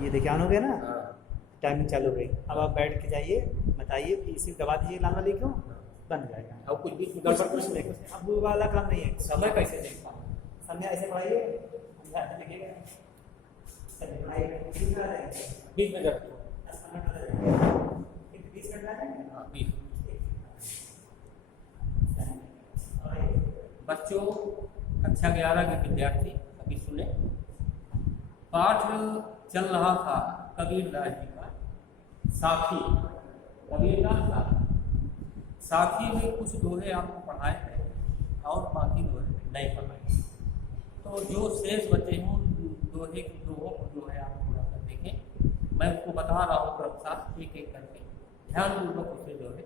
तो ये ध्यान हो गया ना, हाँ। टाइमिंग चालू हो गई। अब आप बैठ के जाइए, बताइए कि इसी दबा दीजिए लाल वाली क्यों बन जाएगा। अब कुछ भी कुछ नहीं, अब वो वाला काम नहीं है। समय कैसे देखा? समय ऐसे पढ़ाइए, लिखिएगा, पढ़ाइए 20 मिनट रखो। 20 मिनट लगाएंगे। हाँ, 20। बच्चों, कक्षा 11 के विद्यार्थी अभी सुने। पाठ चल रहा था कबीरदास जी का साखी। कबीरदास साखी में कुछ दोहे आपको पढ़ाए गए और बाकी दोहे नहीं पढ़ाए। तो जो शेष बचे हैं उन दोहे की दोहों को जो है आप थोड़ा सा देखें। मैं उसको बता रहा हूँ क्रमशः एक एक करके, ध्यानपूर्वक उसे जो है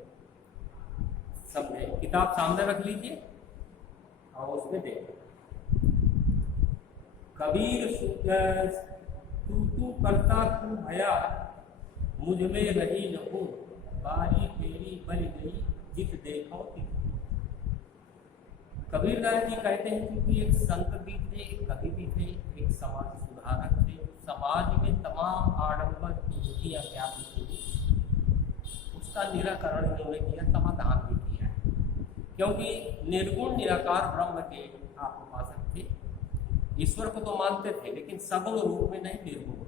समझें। किताब सामने रख लीजिए और उसमें देखें। कबीर तू करता तू भया, मुझ में रही न हो, बारी तेरी बन गई जित देखो तित। कबीरदास जी कहते हैं क्योंकि एक संत भी थे, एक कवि भी थे, एक समाज सुधारक थे। समाज में तमाम आडंबर त्रुटियां क्या थी उसका निराकरण इन्होंने किया, समाधान भी किया है। क्योंकि निर्गुण निराकार ब्रह्म के आप उपासक थे, ईश्वर को तो मानते थे लेकिन सगुण रूप में नहीं, निर्गुण।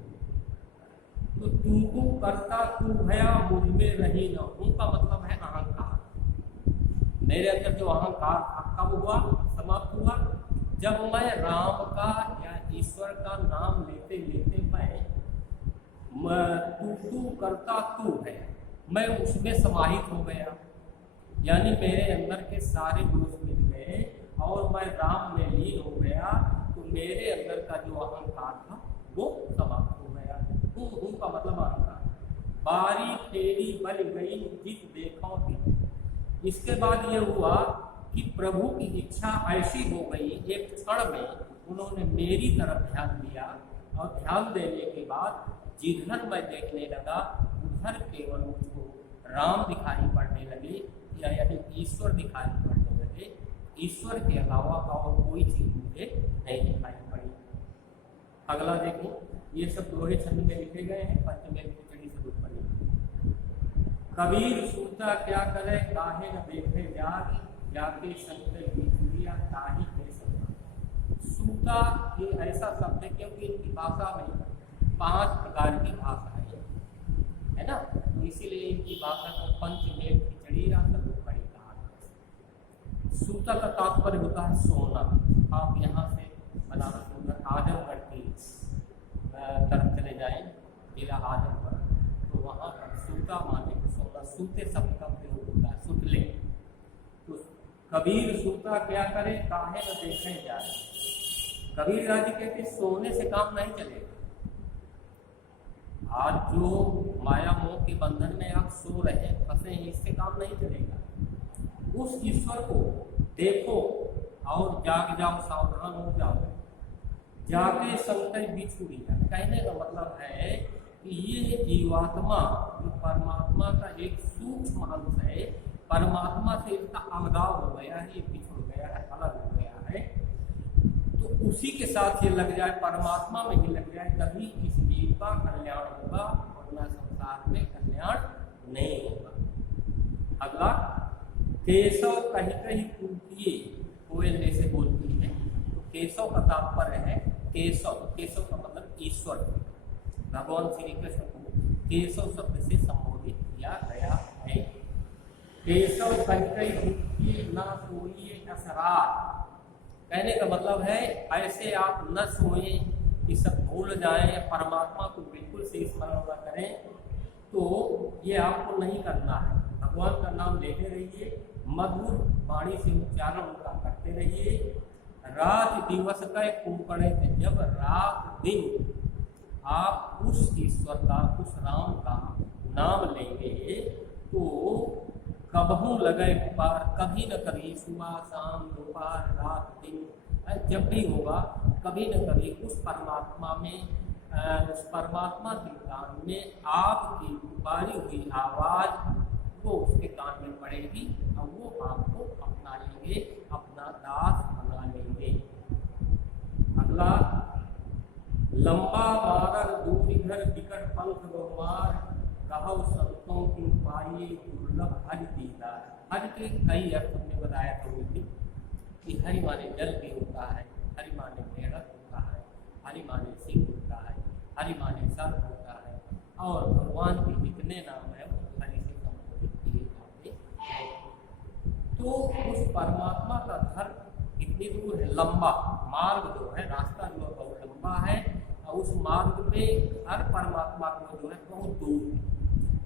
तो तू करता तू भया, मुझ में रही न। उनका मतलब है अहंकार। मेरे अंदर जो अहंकार था कब हुआ, समाप्त हुआ, जब मैं राम का या ईश्वर का नाम लेते लेते मैं तू करता तू है, मैं उसमें समाहित हो गया। यानी मेरे अंदर के सारे दोष मिल गए और मैं राम में लीन हो गया। तो मेरे अंदर का जो अहंकार था वो समाप्त हो गया। तू का मतलब अहंकार। बारी तेरी बन गई जित देखो तित। इसके बाद ये हुआ कि प्रभु की इच्छा ऐसी हो गई, एक क्षण में उन्होंने मेरी तरफ ध्यान दिया और ध्यान देने के बाद जिधर मैं देखने लगा उधर केवल मुझको राम दिखाई पड़ने लगे, या यानी ईश्वर दिखाई पड़ने लगे। ईश्वर के अलावा और कोई चीज मुझे नहीं दिखाई पड़ी। अगला देखो, ये सब दोहे छंद में लिखे गए हैं, पंचमेल खिचड़ी से उत्पन्न। कबीर सूता क्या करे, काहे न देखे जाग, जाके संत बिछुड़िया ताही के संग। सूता ये ऐसा शब्द है क्योंकि इनकी भाषा में 5 प्रकार की भाषा है ना, तो इसीलिए इनकी भाषा को पंचमेल खिचड़ी या सदुपरी कहा जाता है। सूता का तात्पर्य होता है सोना। आप यहाँ से बनारस होकर आजमगढ़ की तरफ चले जाएं, जिला आजमगढ़, तो वहाँ पर सूता माने सोना। सूते शब्द का प्रयोग होता है, सुतले। तो कबीर सूता क्या करे, काहे न देखे जाए। कबीर राजी कहते सोने से काम नहीं चलेगा। आज जो माया मोह के बंधन में आप सो रहे फंसे हैं, इससे काम नहीं चलेगा। उस ईश्वर को देखो और जाग जाओ, सावधान हो जाओ। जाके संकट बिछुड़िया, कहने का मतलब है कि ये जीवात्मा जो परमात्मा का एक सूक्ष्म अंश है, परमात्मा से इसका अलगाव हो गया है, ये बिछुड़ गया है, अलग हो गया है। तो उसी के साथ ये लग जाए, परमात्मा में ही लग जाए, तभी इस जीव का कल्याण होगा, वरना संसार में कल्याण नहीं होगा। अगला, केशव कहीं कहीं टूटिए, कोयल जैसे बोलती है। तो केशव का तात्पर्य है केशव। केशव का मतलब ईश्वर। भगवान श्री कृष्ण को केशव शब्द से संबोधित किया गया है। केशव कहीं कहीं टूटिए, ना सोइए असरार। कहने का मतलब है ऐसे आप न सोए कि सब भूल जाएं, परमात्मा को बिल्कुल से स्मरण न करें, तो ये आपको नहीं करना है। भगवान का नाम लेते रहिए, मधुर वाणी से उच्चारण उनका करते रहिए। रात दिवस का कुंकड़े थे, जब रात दिन आप उस ईश्वर का, उस राम का नाम लेंगे तो कबहू लगे पुकार, कभी न कभी, सुबह शाम दोपहर रात दिन, जब भी होगा कभी न कभी उस परमात्मा में, उस परमात्मा के कान में आपकी पुकारी हुई आवाज वो उसके कान में पड़ेगी और वो आपको अपना लेंगे, अपना दास बना लेंगे। अगला, लंबा बारर दूर घर पंथ बहुमार, कहु संतों की पाई दुर्लभ हरि दीदार। हरि के कई अर्थ हमने बताया था कि हरि माने जल भी होता है, हरि माने मेढक होता है, हरि माने सिंह होता है, हरि माने सर्प होता है, और भगवान के जितने नाम है वो हरि से संबोधित किए जाते हैं। तो उस परमात्मा का घर कितनी दूर है? लंबा मार्ग जो है, रास्ता जो है बहुत लंबा है, और उस मार्ग में हर परमात्मा को जो है बहुत दूर है।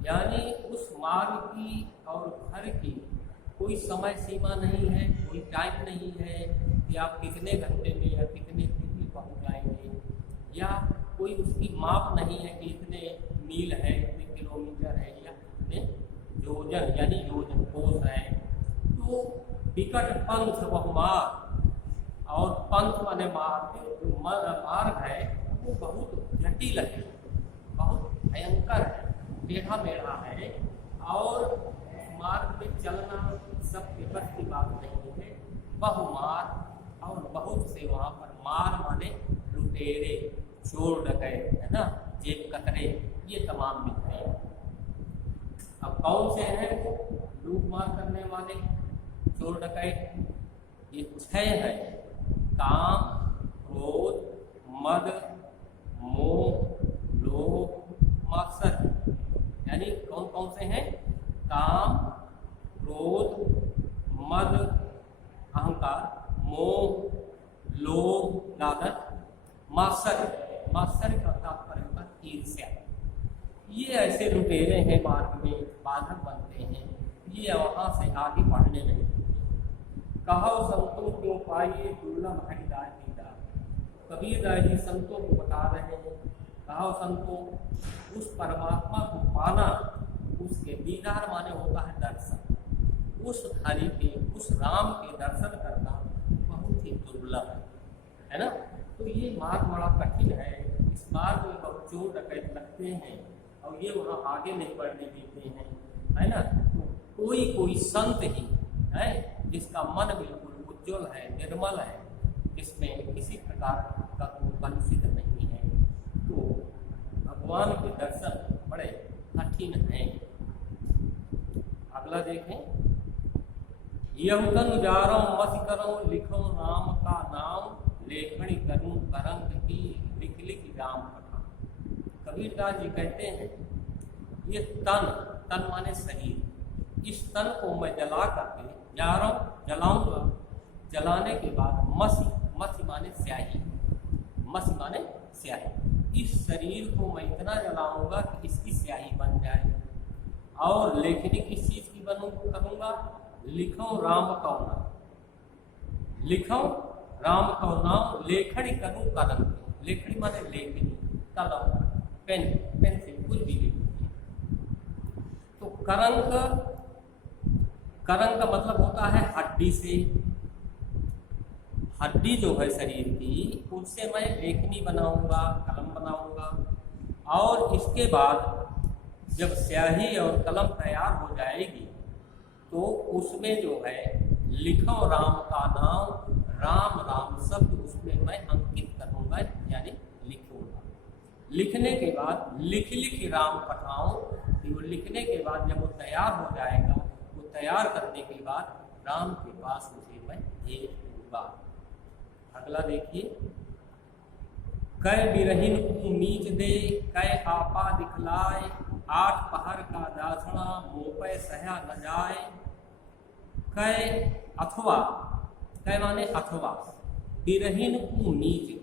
यानी उस मार्ग की और घर की कोई समय सीमा नहीं है, कोई टाइम नहीं है कि आप कितने घंटे में या कितने दिन में पहुँच जाएंगे, या कोई उसकी माप नहीं है कि इतने मील है, इतने किलोमीटर है, या इतने योजन यानी योजन कोस है। तो विकट पंथ बहुमार, और पंथ माने मार्ग है वो बहुत जटिल है, बहुत भयंकर है, टेढ़ा मेढ़ा है, और मार्ग में चलना सबके बस की बात नहीं है। बहुमार, और बहुत से वहाँ पर मार माने लुटेरे, चोर डकैत, है ना, जेब कतरे, ये तमाम मिलते हैं। अब कौन से हैं वो लूट मार करने वाले चोर डकैत? ये 6 है: काम, क्रोध, मद, मोह, लोभ, मत्सर। यानी कौन कौन से हैं? काम, क्रोध, मद, अहंकार, मोह, लोभ, लालच, मात्सर्य। मात्सर्य का तात्पर्य होता है ईर्ष्या। ये ऐसे लुटेरे हैं, मार्ग में बाधक बनते हैं, ये वहाँ से आगे बढ़ने नहीं देते। कहो संतों क्यों पाइए दुर्लभ हरिदास दीदार। कबीर दास जी संतों को बता रहे हैं, कहो संतों, उस परमात्मा को पाना, उसके दीदार माने होता है दर्शन, उस हरि के, उस राम के दर्शन करना बहुत ही दुर्लभ है ना। तो ये मार्ग बड़ा कठिन है, इस मार्ग में बहुत चोर डकैत लगते हैं, और ये वहाँ आगे नहीं बढ़ने देते हैं, है ना। तो कोई कोई संत ही है जिसका मन बिल्कुल उज्ज्वल है, निर्मल है, जिसमें किसी प्रकार का कोई कलुषित नहीं है। तो भगवान के दर्शन बड़े कठिन हैं। अगला देखें, यहुतन उजारो मस करो, लिखो नाम का नाम, लेखनी करूं करंग की, लिख लिख राम कथा। कबीर दास जी कहते हैं, ये तन माने शरीर, इस तन को मैं जला करके जलाऊंगा, जलाने के बाद मसी माने स्याही, मसी माने स्याही, इस शरीर को मैं इतना जलाऊंगा कि इसकी स्याही बन जाए। और लेखनी किस चीज की करूंगा? लिखो राम का नाम, लिखो राम का नाम, लेखनी करूं कलम। लेखनी माने लेखनी, कलम, पेन से कुछ भी लिखिए। तो करंग का मतलब होता है हड्डी से, हड्डी जो है शरीर की, उससे मैं लेखनी बनाऊंगा, कलम बनाऊंगा। और इसके बाद जब स्याही और कलम तैयार हो जाएगी तो उसमें जो है लिखो राम का नाम, राम राम शब्द उसमें मैं अंकित करूंगा, यानी लिखूंगा। लिखने के बाद लिख लिख राम पठाऊं, वो लिखने के बाद जब वो तैयार हो जाएगा, वो तैयार करने के बाद राम के पास उसे मैं भेज दूंगा। अगला देखिए, कै बिरहिन को मीच दे, कै आपा दिखलाए, 8 पहर का दासना, मोपे सहा न जाए। कै अथवा, कै माने अथवा, बिरहिन को मीच दे,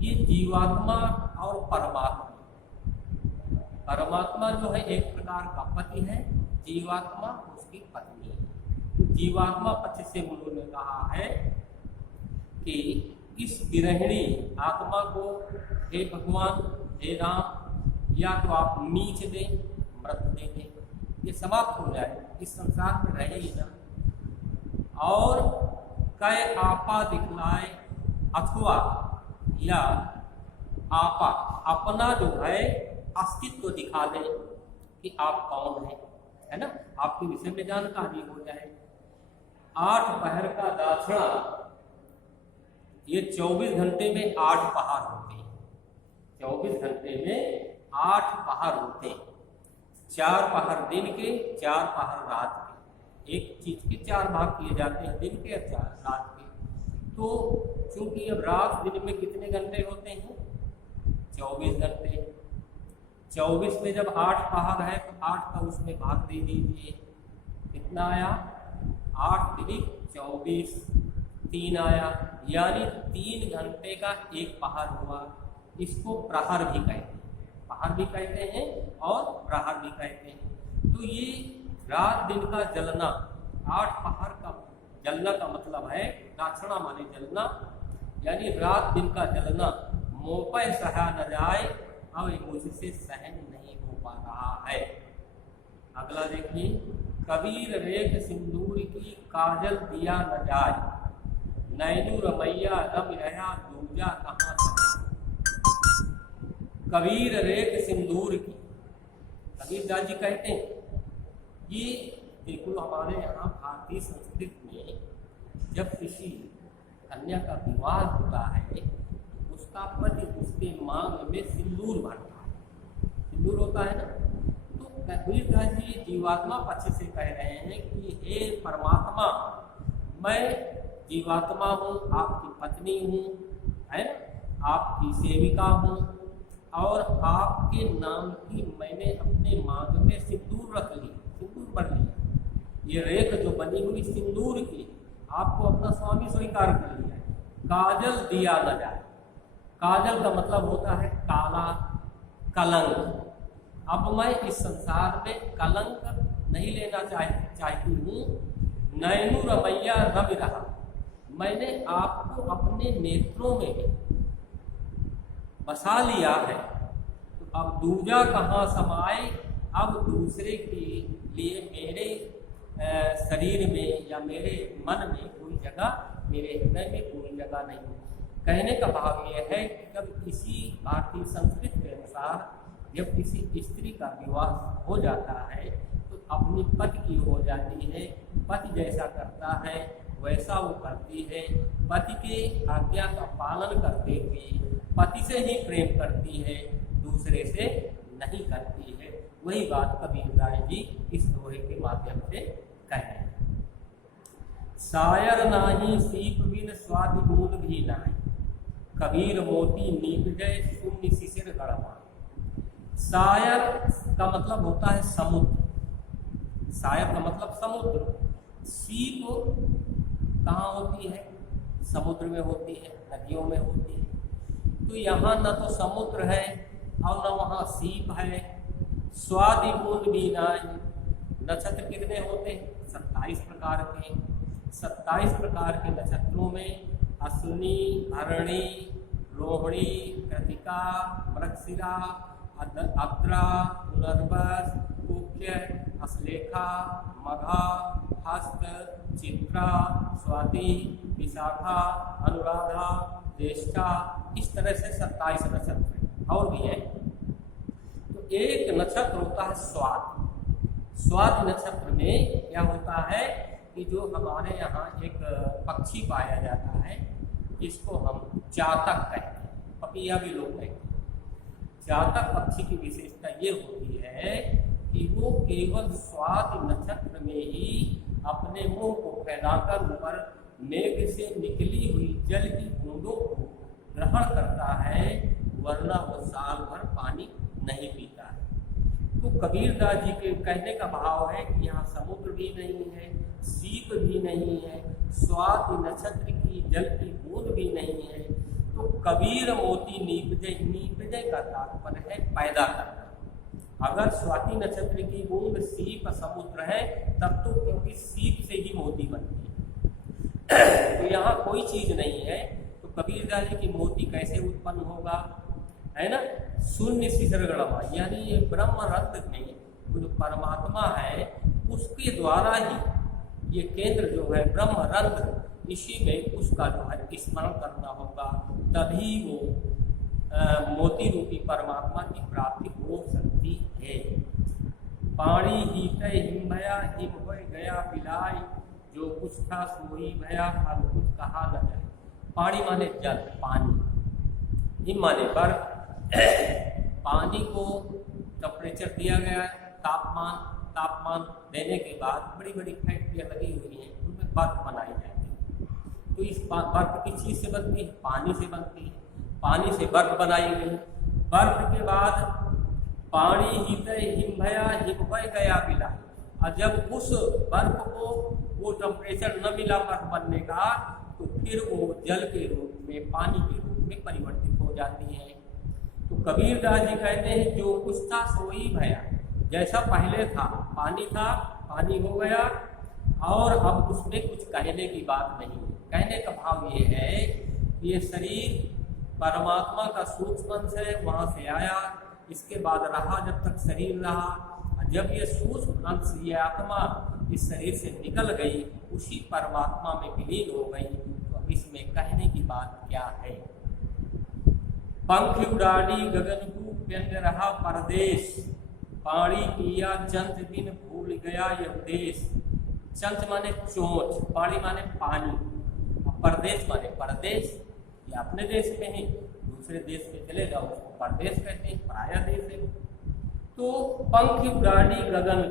ये जीवात्मा और परमात्मा। परमात्मा जो है एक प्रकार का पति है, जीवात्मा उसकी पत्नी है। तो जीवात्मा पक्ष से उन्होंने कहा है कि इस विरहिणी आत्मा को हे भगवान, हे राम, या तो आप नीच दें, मृत्यु दे दें, ये समाप्त हो जाए, इस संसार में रहे ही ना। और कै आपा दिखलाए, अथवा या आपा अपना जो है अस्तित्व दिखा दे कि आप कौन हैं, है ना, आपके विषय में जानकारी हो जाए। 8 पहर का दाक्षिणा, ये 24 घंटे में 8 पहाड़ होते हैं, 24 घंटे में 8 पहर होते हैं, 4 पहर दिन के, 4 पहर रात के। एक चीज के 4 भाग किए जाते हैं, दिन के और 4 रात के। तो चूंकि अब रात दिन में कितने घंटे होते हैं? 24 घंटे। 24 में जब 8 पहर है तो 8 का उसमें भाग दे दीजिए, कितना आया? 8 तिरिक 24, 3 आया, यानी 3 घंटे का एक पहर हुआ। इसको प्रहर भी कहते हैं, पहर भी कहते हैं और प्रहर भी कहते हैं। तो ये रात दिन का जलना, 8 पहर का जलना का मतलब है दाक्षिणा माने जलना, यानी रात दिन का जलना मोपय सहा न जाए, अब मुझसे सहन नहीं हो पा रहा है। अगला देखिए, कबीर रेख सिंदूर की काजल दिया न जाए, नैनू रमैया रम रहा दूजा कहाँ से। कबीर रेख सिंदूर की, कबीरदास जी कहते हैं ये देखो हमारे यहाँ भारतीय संस्कृति में जब किसी कन्या का विवाह होता है तो उसका पति उसके मांग में सिंदूर भरता है, सिंदूर होता है ना। तो कबीरदास जी जीवात्मा पक्ष से कह रहे हैं कि हे परमात्मा, मैं जीवात्मा हूँ, आपकी पत्नी हूँ, है ना, आपकी सेविका हूँ, और आपके नाम की मैंने अपने मांग में सिंदूर रख ली, सिंदूर भर लिया। ये रेख जो बनी हुई सिंदूर की, आपको अपना स्वामी स्वीकार कर लिया है। काजल दिया न जाए, काजल का मतलब होता है काला, कलंक। अब मैं इस संसार में कलंक नहीं लेना चाहती हूँ। नैनू रमैया रवि रहा, मैंने आपको अपने नेत्रों में बसा लिया है, तो अब दूजा कहाँ समाए। अब दूसरे के लिए मेरे शरीर में या मेरे मन में कोई जगह, मेरे हृदय में कोई जगह नहीं। कहने का भाव यह है कि जब किसी भारतीय संस्कृति के अनुसार जब किसी स्त्री का विवाह हो जाता है तो अपनी पति की हो जाती है, पति जैसा करता है वैसा वो करती है, पति के आज्ञा का पालन करते हुए पति से ही प्रेम करती है, दूसरे से नहीं करती है। वही बात कबीरदास जी इस दोहे के माध्यम से कह रहे हैं। सायर नाही सीप बिन स्वाति बूंद भी नाही, कबीर मोती नीप जय शून्य शिशिर गढ़वा। सायर का मतलब होता है समुद्र, सायर का मतलब समुद्र। सीप कहाँ होती है? समुद्र में होती है, नदियों में होती है। तो यहाँ न तो समुद्र है और न वहाँ सीप है। स्वादि बूंद भी नहीं। नक्षत्र कितने होते हैं? 27 प्रकार के। 27 प्रकार के नक्षत्रों में अश्विनी, भरणी, रोहिणी, कृतिका, मृगशिरा, अद्रा, पुनर्वस, कुक्य, अश्लेखा, मघा, हस्त, चित्रा, स्वाति, विशाखा, अनुराधा, ज्येष्ठा, इस तरह से 27 नक्षत्र और भी है। तो एक नक्षत्र होता है स्वाति। स्वाति नक्षत्र में क्या होता है कि जो हमारे यहाँ एक पक्षी पाया जाता है जिसको हम चातक कहते हैं, पपिया भी लोग कहते हैं। चातक पक्षी की विशेषता ये होती है कि वो केवल स्वाति नक्षत्र में ही अपने मुंह को फैलाकर ऊपर मेघ से निकली हुई जल की बूंदों को ग्रहण करता है, वरना वो साल भर पानी नहीं पीता है। तो कबीरदास जी के कहने का भाव है कि यहाँ समुद्र भी नहीं है, सीप भी नहीं है, स्वाति नक्षत्र की जल की बूंद भी नहीं है। तो कबीर मोती नीपजय, नीपजय का तात्पर्य है पैदा करना। अगर स्वाति नक्षत्र की बूंद सीप समुद्र है तब तो क्योंकि सीप से ही मोती बनती है, तो यहाँ कोई चीज नहीं है। तो कबीरदास जी की मोती कैसे उत्पन्न होगा, है ना? शून्य शिशिर गढ़वा, यानी ये ब्रह्म रंध्र में जो परमात्मा है उसके द्वारा ही ये केंद्र जो है ब्रह्म रंध्र, इसी में उसका जो है स्मरण करना होगा, तभी वो मोती रूपी परमात्मा की प्राप्ति हो सकती है। पानी ही तय हिम भया, हिम हो गया बिलाई, जो कुछ था सोई भया, अब कुछ कहा न जाए। पानी माने जल, पानी, हिम माने बर्फ, पानी को टेम्परेचर दिया गया है, तापमान देने के बाद बड़ी बड़ी फैक्ट्रियाँ लगी हुई हैं, उनमें बर्फ बनाई जाती है। तो इस बर्फ किस चीज़ से बनती है? पानी से बनती है। पानी से बर्फ बनाई गई। बर्फ के बाद पानी हितय हिमभया हिमभय गया मिला, और जब उस बर्फ को वो टेम्परेचर न मिला बर्फ बनने का, तो फिर वो जल के रूप में, पानी के रूप में परिवर्तित हो जाती है। तो कबीरदास जी कहते हैं जो कुछ था सो ही भया, जैसा पहले था पानी हो गया, और अब उसमें कुछ कहने की बात नहीं है। कहने का भाव ये है कि ये शरीर परमात्मा का सूक्ष्म अंश है, वहाँ से आया, इसके बाद रहा जब तक शरीर रहा, जब ये सूक्ष्म अंश, ये आत्मा इस शरीर से निकल गई, उसी परमात्मा में विलीन हो गई, तो अब इसमें कहने की बात क्या है? पंख उड़ाड़ी गगन को व्यंग रहा परदेश, पानी पिया चंद बिन भूल गया यह देश। चंद माने चोंच, पानी माने पानी, परदेश माने परदेश, ये अपने देश में है, दूसरे देश में चले जाओ उसको परदेश कहते हैं, पराया देश है। तो पंख उड़ाड़ी गगन,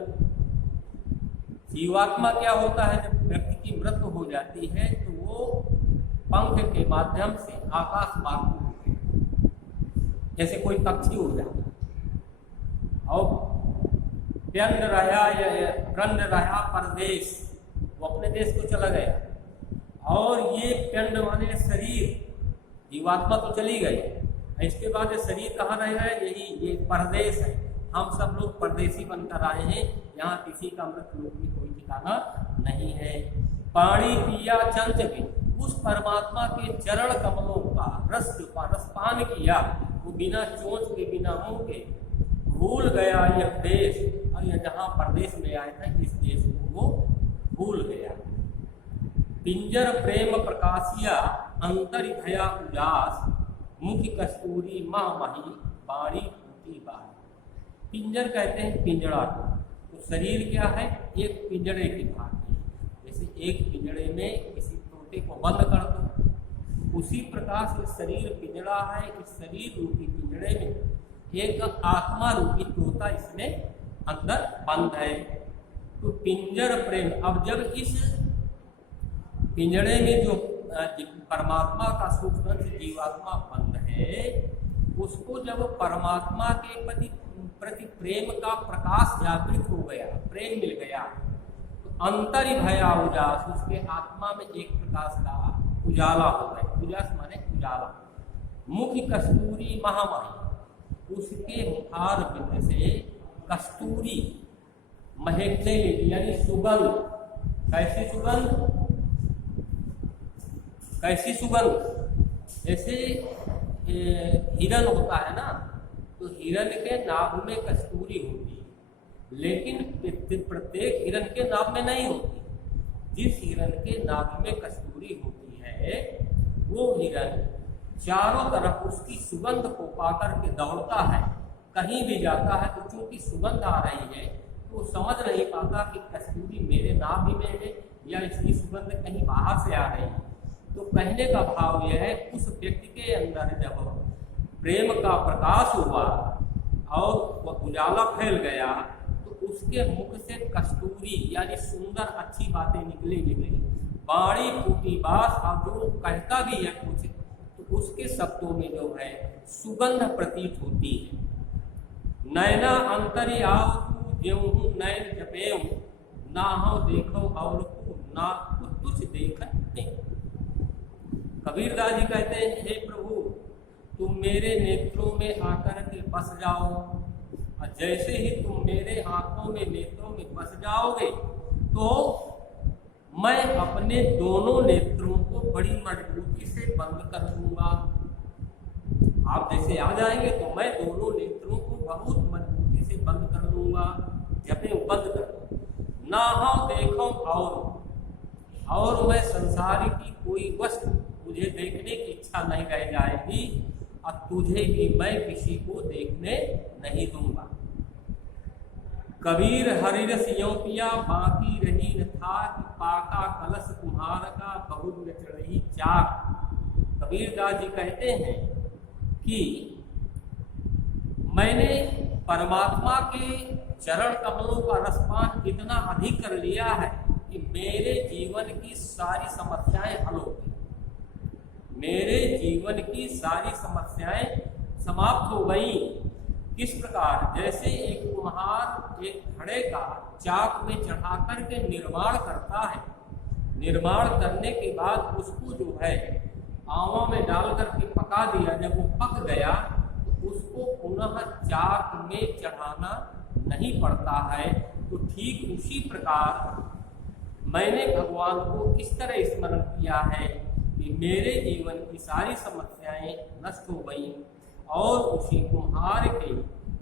जीवात्मा क्या होता है? जब व्यक्ति की मृत्यु हो जाती है तो वो पंख के माध्यम से आकाश मार्ग होते हैं, जैसे कोई पक्षी उड़ जाता है। और प्यंड रहा परदेश, वो अपने देश को चला गया। और ये प्यंड माने शरीर, जीवात्मा तो चली गई, इसके बाद ये शरीर कहाँ रह गया? यही ये परदेश है। हम सब लोग परदेसी बनकर आए हैं, यहाँ किसी का मृत्यु लोक में कोई ठिकाना नहीं है। पानी पिया चंच भी, उस परमात्मा के चरण कमलों का रसपान किया, वो बिना चोंच के बिना मुंह के, भूल गया यह देश, और यह जहाँ परदेश में आया था इस देश को वो भूल गया। पिंजर प्रेम प्रकाशिया अंतर भया उजास, मुख कस्तूरी मही बाड़ी टूटी बात। पिंजर कहते हैं पिंजड़ा, तो शरीर क्या है? एक पिंजड़े की भांति, जैसे एक पिंजड़े में किसी तोते को बंद कर दो, उसी प्रकार से शरीर पिंजड़ा है। इस शरीर रूपी पिंजड़े में एक आत्मा रूपी तोता इसमें अंदर बंद है। तो पिंजर प्रेम, अब जब इस पिंजड़े में जो परमात्मा का सूक्ष्म जीवात्मा बंद है, उसको जब परमात्मा के प्रति प्रेम का प्रकाश जागृत हो गया, प्रेम मिल गया, तो अंतर ही भया उजास, उसके आत्मा में एक प्रकाश का उजाला हो गया। उजास माने उजाला। मुख कस्तूरी महामाही, उसके मुखार बिंद से कस्तूरी महकने लगी, यानी सुगंध। कैसी सुगंध? जैसे हिरन होता है ना, तो हिरन के नाभ में कस्तूरी होती है, लेकिन प्रत्येक हिरन के नाभ में नहीं होती। जिस हिरन के नाभ में कस्तूरी होती है, वो हिरन चारों तरफ उसकी सुगंध को पाकर के दौड़ता है, कहीं भी जाता है, तो चूंकि सुगंध आ रही है तो समझ नहीं पाता कि कस्तूरी मेरे नाभि में है या इसकी सुगंध कहीं बाहर से आ रही है। तो कहने का भाव यह है, उस व्यक्ति के अंदर जब प्रेम का प्रकाश हुआ और वह उजाला फैल गया, तो उसके मुख से कस्तूरी यानी सुंदर अच्छी बातें निकलने लगी। बाड़ी फूटी बास, और जो कहता भी है कुछ, तो उसके शब्दों में जो है सुगंध प्रतीत होती है। नैना अंतरी आओ जेऊ नैन जपेऊ, ना हो देखो और ना तुझ देख नहीं। कबीरदास जी कहते हैं, हे प्रभु तुम मेरे नेत्रों में आकर के बस जाओ, और जैसे ही तुम मेरे आंखों में नेत्रों में बस जाओगे, तो मैं अपने दोनों नेत्रों को बड़ी मजबूती से बंद कर दूंगा। आप जैसे आ जाएंगे तो मैं दोनों नेत्रों को बहुत मजबूती से बंद कर दूंगा, जब बंद कर दूँ। ना हो देखो और मैं संसार की कोई वस्तु मुझे देखने की इच्छा नहीं रह जाएगी, और तुझे भी मैं किसी को देखने नहीं दूंगा। कबीर हरिरस यों पिया बाकी रही न था, कि पाका कलश कुम्हार का बहुत न चढ़ी चाक। कबीरदास जी कहते हैं कि मैंने परमात्मा के चरण कमलों का रसपान इतना अधिक कर लिया है कि मेरे जीवन की सारी समस्याएं हल हो गई, मेरे जीवन की सारी समस्याएं समाप्त हो गई। किस प्रकार? जैसे एक कुम्हार एक घड़े का चाक में चढ़ा करके निर्माण करता है, निर्माण करने के बाद उसको जो है आवा में डाल करके पका दिया, जब वो पक गया तो उसको पुनः चाक में चढ़ाना नहीं पड़ता है। तो ठीक उसी प्रकार मैंने भगवान को इस तरह स्मरण किया है कि मेरे जीवन की सारी समस्याएं नष्ट हो गई और उसी कुम्हार के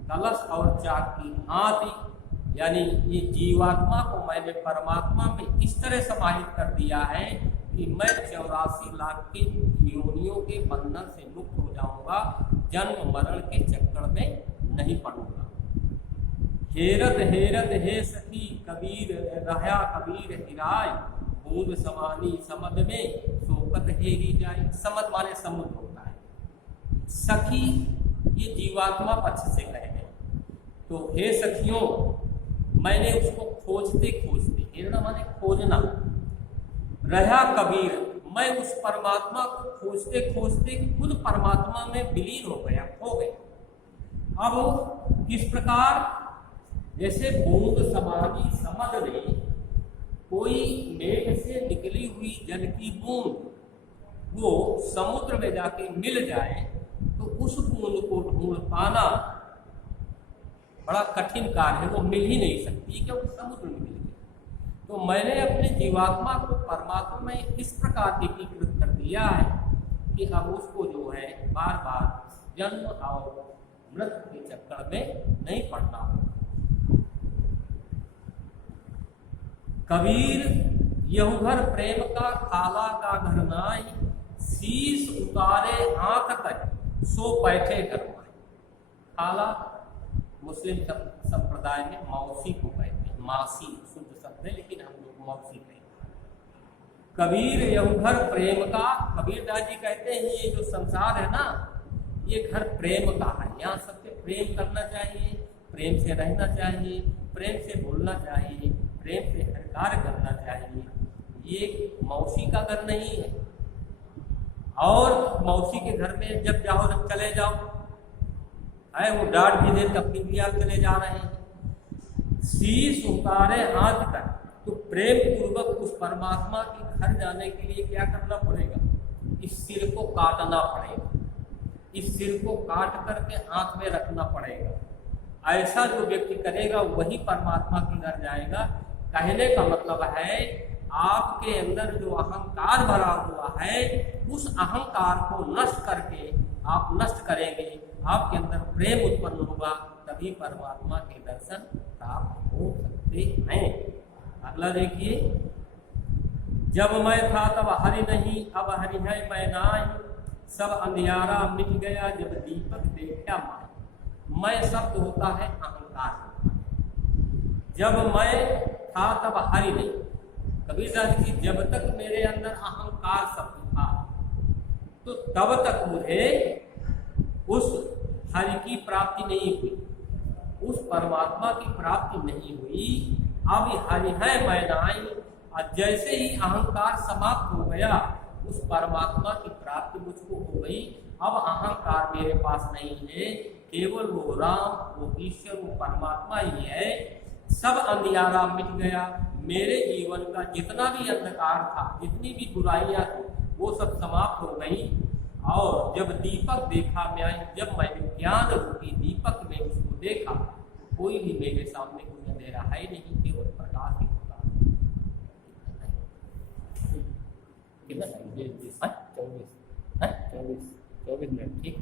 कलश और चाक की भांति, यानी ये जीवात्मा को मैंने परमात्मा में इस तरह समाहित कर दिया है कि मैं 84 लाख के योनियों के बंधन से मुक्त हो जाऊंगा, जन्म मरण के चक्कर में नहीं पड़ूंगा। हेरत हेरत हे सखी कबीर रहा कबीर हिराय, बूंद समानी समद में शोकत हेरी जाए। समद माने समुद्र होता है, सखी ये जीवात्मा पक्ष से कहे हैं। तो हे सखियों, मैंने उसको खोजते खोजते, हेरना माने खोजना, रहा कबीर, मैं उस परमात्मा को खोजते खोजते खुद परमात्मा में विलीन हो गया, खो गया। अब किस प्रकार? जैसे बूंद समानी समद में कोई मेघ से निकली हुई जल की बूंद वो समुद्र में जाके मिल जाए तो उस बूंद को ढूंढ पाना बड़ा कठिन कार्य है, वो मिल ही नहीं सकती क्योंकि समुद्र में मिल गई। तो मैंने अपने जीवात्मा को परमात्मा में इस प्रकार एकीकृत कर दिया है कि अब उसको जो है बार बार जन्म और मृत्यु के चक्कर में नहीं पड़ना होगा। कबीर यहु घर प्रेम का खाला का घर नाई, शीश उतारे हाथ कर सो बैठे घर माई। खाला मुस्लिम संप्रदाय में मौसी को कहते हैं, मासी शुद्ध शब्द है लेकिन हम लोग मौसी कहते हैं। कबीर यहु घर प्रेम का, कबीरदास जी कहते हैं ये जो संसार है ना, ये घर प्रेम का है, यहाँ सबसे प्रेम करना चाहिए, प्रेम से रहना चाहिए, प्रेम से बोलना चाहिए, प्रेम से हर कार्य करना चाहिए। ये मौसी का घर नहीं है। और मौसी के घर में जब जाओ जब चले जाओ है, वो डांट भी दे तब भी आप चले जा रहे हैं। शीश उतारे हाथ कर, तो प्रेम पूर्वक उस परमात्मा के घर जाने के लिए क्या करना पड़ेगा? इस सिर को काटना पड़ेगा, इस सिर को काट करके हाथ में रखना पड़ेगा। ऐसा जो व्यक्ति करेगा वही परमात्मा के घर जाएगा। कहने का मतलब है आपके अंदर जो अहंकार भरा हुआ है उस अहंकार को नष्ट करके आप नष्ट करेंगे, आपके अंदर प्रेम उत्पन्न होगा, तभी परमात्मा के दर्शन प्राप्त हो सकते हैं। अगला देखिए, जब मैं था तब हरि नहीं, अब हरि है मैं नाई, सब अंधियारा मिट गया जब दीपक देखा माई। मैं शब्द होता है अहंकार। जब मैं था तब हरि नहीं, कबीरदास जी जब तक मेरे अंदर अहंकार शब्द था तो तब तक मुझे उस हरि की प्राप्ति नहीं हुई, उस परमात्मा की प्राप्ति नहीं हुई। अब हरि है मैं नाई, और जैसे ही अहंकार समाप्त हो गया उस परमात्मा की प्राप्ति मुझको हो गई। अब अहंकार मेरे पास नहीं है, केवल वो राम, वो ईश्वर, वो परमात्मा ही है। सब अंधियारा मिट गया, मेरे जीवन का जितना भी अंधकार था, जितनी भी बुराइयां थी, वो सब समाप्त हो गई। और जब दीपक देखा मैं, जब मैंने ज्ञान रूपी दीपक में उसको देखा, कोई भी मेरे सामने कोई अंधेरा है नहीं, केवल प्रकाश ही होता है। 24 मिनट ठीक।